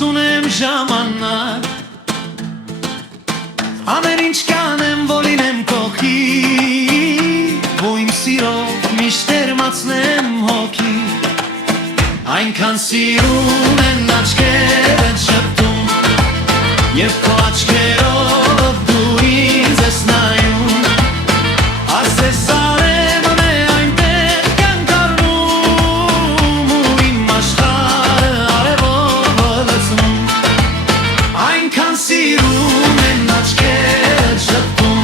Ստունեմ ժամանակ Ամեն ինչ կանեմ, որ լինեմ կողքի Ու իմ սիրով միշտ երմացնեմ հոգի Այնքան սիրում են աչքերդ շպտում Եվ քո աչքերով դու ինձ ես նայում Ասես արևն է այնտեղ կյանք առնում Ու իմ աշխարհը արևով լցնում Այնքան սիրում են աչքերդ շպտում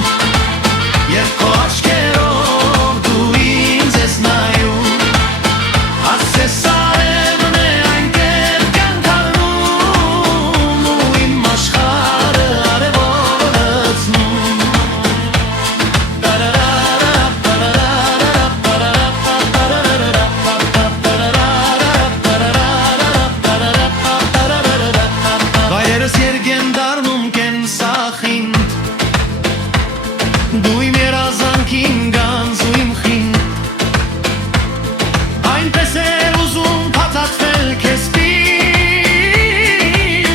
Եվ քո աչքերով դու ինձ ես նայում Ասես արևն է այնտեղ կյանք առնում Ու իմ աշխարհը արևով լցնում Վայրերս երգեն դառնում կենսախին Դու իմ երազանքին գանձ ու իմ խին Այնպես էր ուզում փաթաթվել քեզ պին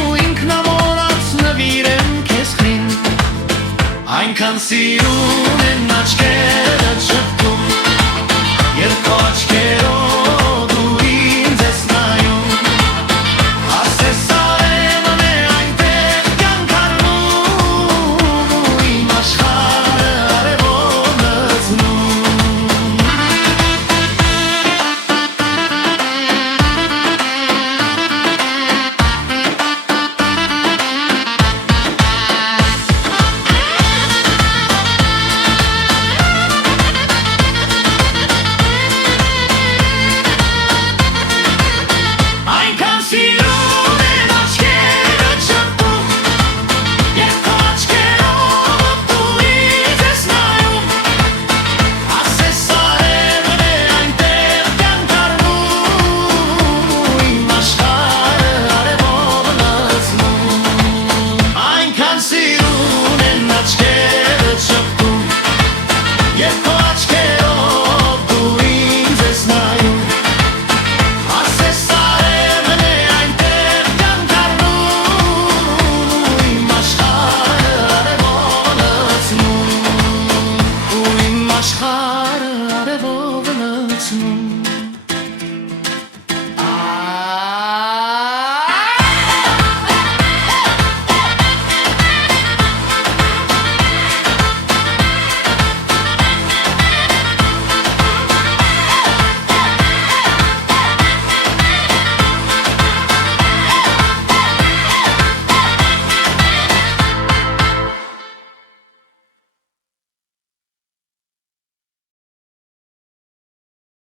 Ու ինքնամոռաց նվիրեմ քեզ խին Այնքան սիրում են աչքեր